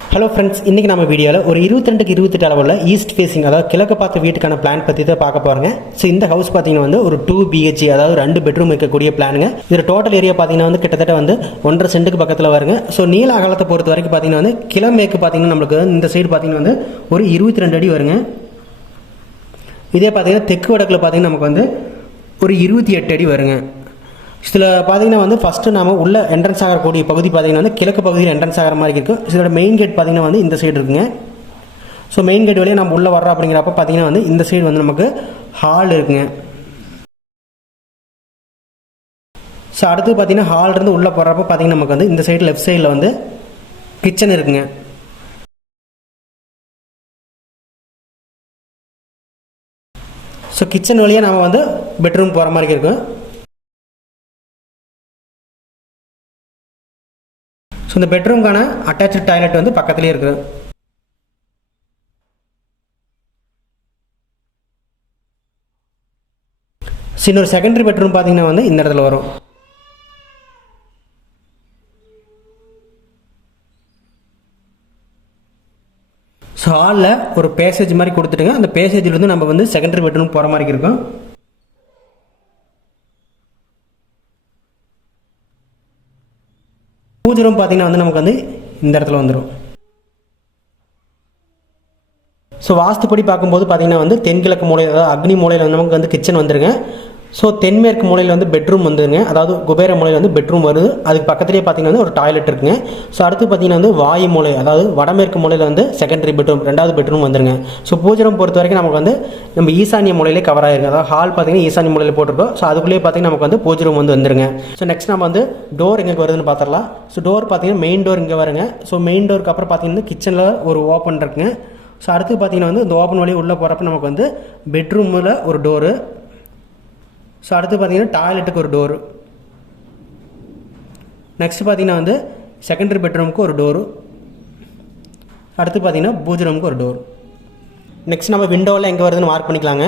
Hello friends, இன்றைக்கி நம்ம வீடியோவில் ஒரு 22க்கு 28 அளவில் ஈஸ்ட் ஃபேஸிங், அதாவது கிழக்கு பார்த்த வீட்டுக்கான பிளான் பற்றி தான் பார்க்க போகிறேங்க. ஸோ இந்த ஹவுஸ் பார்த்தீங்கன்னா வந்து ஒரு 2 BHK, அதாவது 2 பெட்ரூம் இருக்கக்கூடிய பிளானுங்க. இதில் டோட்டல் ஏரியா பார்த்தீங்கன்னா வந்து கிட்டத்தட்ட வந்து 1.5 சென்ட்டுக்கு பக்கத்தில் வருங்க. ஸோ நீள அகலத்தை பொறுத்த வரைக்கும் பார்த்தீங்கன்னா வந்து கிழமேற்கு பார்த்தீங்கன்னா நம்மளுக்கு இந்த சைடு பார்த்தீங்கன்னா வந்து ஒரு 22 அடி வருங்க. இதே பார்த்தீங்கன்னா தெற்கு வடக்கில் பார்த்தீங்கன்னா நமக்கு வந்து ஒரு 28 அடி வருங்க. இதில் பார்த்தீங்கன்னா வந்து ஃபஸ்ட்டு நாம் உள்ள என்ட்ரன்ஸ் ஆகக்கூடிய பகுதி பார்த்தீங்கன்னா வந்து கிழக்கு பகுதியில் என்ட்ரன்ஸ் ஆகிற மாதிரி இருக்குது. இதோட மெயின் கேட் பார்த்தீங்கன்னா வந்து இந்த சைடு இருக்குங்க. ஸோ மெயின் கேட் வழியாக நம்ம உள்ளே வர்றோம் அப்படிங்கிறப்ப பார்த்தீங்கன்னா வந்து இந்த சைடு வந்து நமக்கு ஹால் இருக்குங்க. ஸோ அடுத்து பார்த்தீங்கன்னா ஹால்லேருந்து உள்ளே போகிறப்ப பார்த்தீங்கன்னா நமக்கு வந்து இந்த சைடு லெஃப்ட் சைடில் வந்து கிச்சன் இருக்குங்க. ஸோ கிச்சன் வழியாக நம்ம வந்து பெட்ரூம் போகிற மாதிரி இருக்கும். ஸோ இந்த பெட்ரூம்கான அட்டாச்சு டாய்லெட் வந்து பக்கத்துலேயே இருக்குது. ஸோ இன்னொரு செகண்டரி பெட்ரூம் பார்த்தீங்கன்னா வந்து இந்த இடத்துல வரும். ஸோ ஹாலில் ஒரு பேசேஜ் மாதிரி கொடுத்துட்டுங்க. அந்த பேசேஜில் வந்து நம்ம வந்து செகண்டரி பெட்ரூம் போகிற மாதிரி இருக்கும். பூஜை ரூம் பார்த்தீங்கன்னா வந்து நமக்கு வந்து இந்த இடத்துல வந்துடும். ஸோ வாஸ்துப்படி பார்க்கும்போது பார்த்தீங்கன்னா வந்து தென்கிழக்கு மூலையில், அதாவது அக்னி மூலையில் வந்து நமக்கு வந்து கிச்சன் வந்துருங்க. ஸோ தென்மேற்கு மூலையில் வந்து பெட்ரூம் வந்துருங்க, அதாவது குபேர மூலையில் வந்து பெட்ரூம் வருது. அதுக்கு பக்கத்துலேயே பார்த்தீங்கன்னா வந்து ஒரு டாய்லெட் இருக்குங்க. ஸோ அடுத்து பார்த்தீங்கன்னா வந்து வாயு மூலை, அதாவது வடமேற்கு மூலையில் வந்து செகண்டரி பெட்ரூம், 2வது பெட்ரூம் வந்துருங்க. ஸோ பூஜை ரூம் பொறுத்த வரைக்கும் நமக்கு வந்து நம்ம ஈசானிய மூலையிலே கவர் ஆகிருங்க. அதாவது ஹால் பார்த்தீங்கன்னா ஈசானிய மூலையில் போட்டிருக்கோம். ஸோ அதுக்குள்ளேயே பார்த்தீங்கன்னா நமக்கு வந்து பூஜை ரூம் வந்து வந்துருங்க. ஸோ நெக்ஸ்ட் நம்ம வந்து டோர் எங்கே வருதுன்னு பார்த்துடலாம். ஸோ டோர் பார்த்தீங்கன்னா மெயின் டோர் இங்கே வருங்க. ஸோ மெயின் டோருக்கு அப்புறம் பார்த்தீங்கன்னா கிச்சனில் ஒரு ஓப்பன் இருக்குங்க. ஸோ அடுத்து பார்த்தீங்கன்னா வந்து இந்த ஓப்பன் வழியாக உள்ளே போகிறப்ப நமக்கு வந்து பெட்ரூமில் ஒரு டோரு. ஸோ அடுத்து பார்த்தீங்கன்னா டாய்லெட்டுக்கு ஒரு டோரு. நெக்ஸ்ட் பார்த்தீங்கன்னா வந்து செகண்டரி பெட்ரூமுக்கு ஒரு டோரு. அடுத்து பார்த்தீங்கன்னா பூஜை ரூமுக்கு ஒரு டோர். நெக்ஸ்ட் நம்ம விண்டோவில் எங்கே வருதுன்னு மார்க் பண்ணிக்கலாங்க.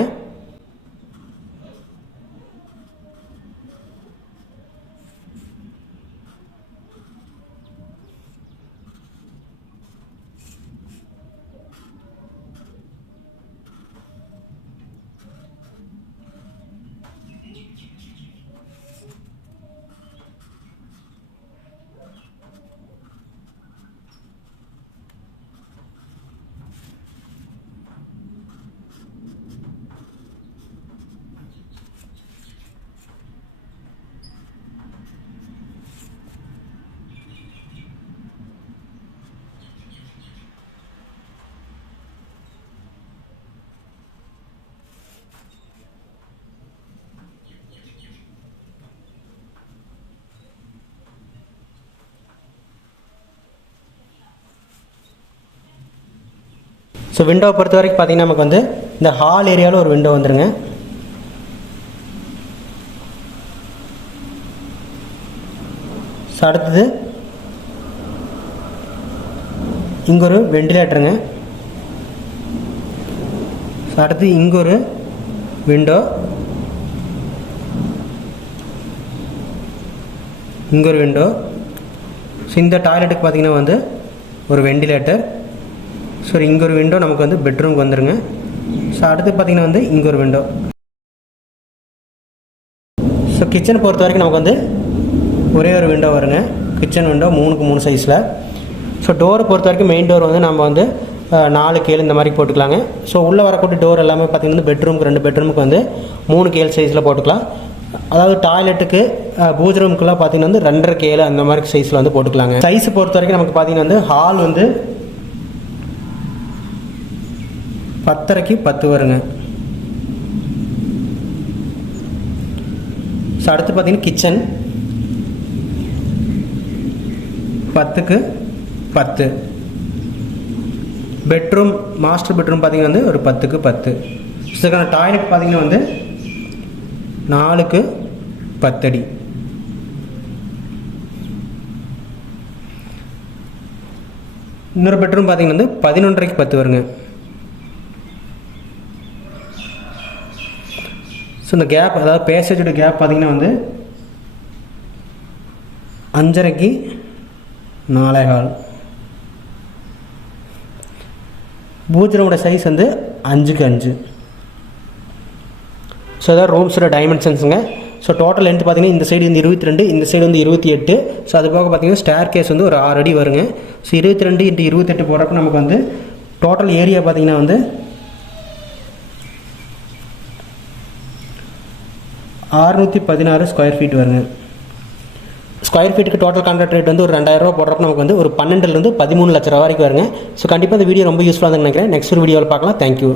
ஸோ விண்டோவை பொறுத்த வரைக்கும் பார்த்தீங்கன்னா நமக்கு வந்து இந்த ஹால் ஏரியாவில் ஒரு விண்டோ வந்துருங்க. ஸோ அடுத்தது இங்கே ஒரு வெண்டிலேட்டருங்க. ஸோ அடுத்து இங்கே ஒரு விண்டோ, இங்கே ஒரு விண்டோ. ஸோ இந்த டாய்லெட்டுக்கு பார்த்தீங்கன்னா வந்து ஒரு வெண்டிலேட்டர். ஸோ இங்கே ஒரு விண்டோ நமக்கு வந்து பெட்ரூம்க்கு வந்துருங்க. ஸோ அடுத்து பார்த்தீங்கன்னா வந்து இங்கே ஒரு விண்டோ. ஸோ கிச்சனை பொறுத்த வரைக்கும் நமக்கு வந்து ஒரே ஒரு விண்டோ வருங்க. கிச்சன் விண்டோ 3க்கு 3 சைஸில். ஸோ டோரை பொறுத்த வரைக்கும் மெயின் டோர் வந்து நம்ம வந்து 4 7 இந்த மாதிரி போட்டுக்கலாங்க. ஸோ உள்ளே வரக்கூடிய டோர் எல்லாமே பார்த்தீங்கன்னா பெட்ரூமுக்கு 2 பெட்ரூமுக்கு வந்து 3 7 சைஸில் போட்டுக்கலாம். அதாவது டாய்லெட்டுக்கு பூஜை ரூமுக்குலாம் பார்த்தீங்கன்னா வந்து 2.5 7 அந்த மாதிரி சைஸில் வந்து போட்டுக்கலாங்க. சைஸ் பொறுத்த வரைக்கும் நமக்கு பார்த்தீங்கன்னா வந்து ஹால் வந்து 10.5க்கு 10 வருங்க. ஸோ அடுத்து பார்த்தீங்கன்னா கிச்சன் 10க்கு 10. பெட்ரூம், மாஸ்டர் பெட்ரூம் பார்த்தீங்கன்னா வந்து ஒரு 10க்கு 10. இதுக்கான டாய்லெட் பார்த்தீங்கன்னா வந்து 4க்கு 10 அடி. இன்னொரு பெட்ரூம் பார்த்தீங்கன்னா வந்து 11.5க்கு 10 வருங்க. ஸோ இந்த கேப், அதாவது பேசேஜோட கேப் பார்த்தீங்கன்னா வந்து 5.5க்கு 4.25. பூஜ் ரூமோட சைஸ் வந்து 5க்கு 5. ஸோ அதான் ரூம்ஸோட டைமென்ஷன்ஸுங்க. ஸோ டோட்டல் லென்த் பார்த்தீங்கன்னா இந்த சைடு வந்து 22, இந்த சைடு வந்து 28. ஸோ அது போக பார்த்தீங்கன்னா ஸ்டேர் கேஸ் வந்து ஒரு 6 அடி வருங்க. ஸோ 22 × 28 போடுறப்ப நமக்கு வந்து டோட்டல் ஏரியா பார்த்தீங்கன்னா வந்து 616 ஸ்கொயர் ஃபீட் வருங்க. ஸ்கொயர் ஃபீட்டுக்கு டோட்டல் கான்ட்ராக்ட் ரேட் வந்து ஒரு 2000 ரூபா போடுறப்ப நமக்கு வந்து ஒரு 12 to 13 லட்ச ரூபா வரைக்கும் வருங்க. ஸோ கண்டிப்பாக இந்த வீடியோ ரொம்ப யூஸ்ஃபுல்லாக நினைக்கிறேன். நெக்ஸ்ட் ஒரு வீடியோவில் பார்க்கலாம். தேங்க்யூ.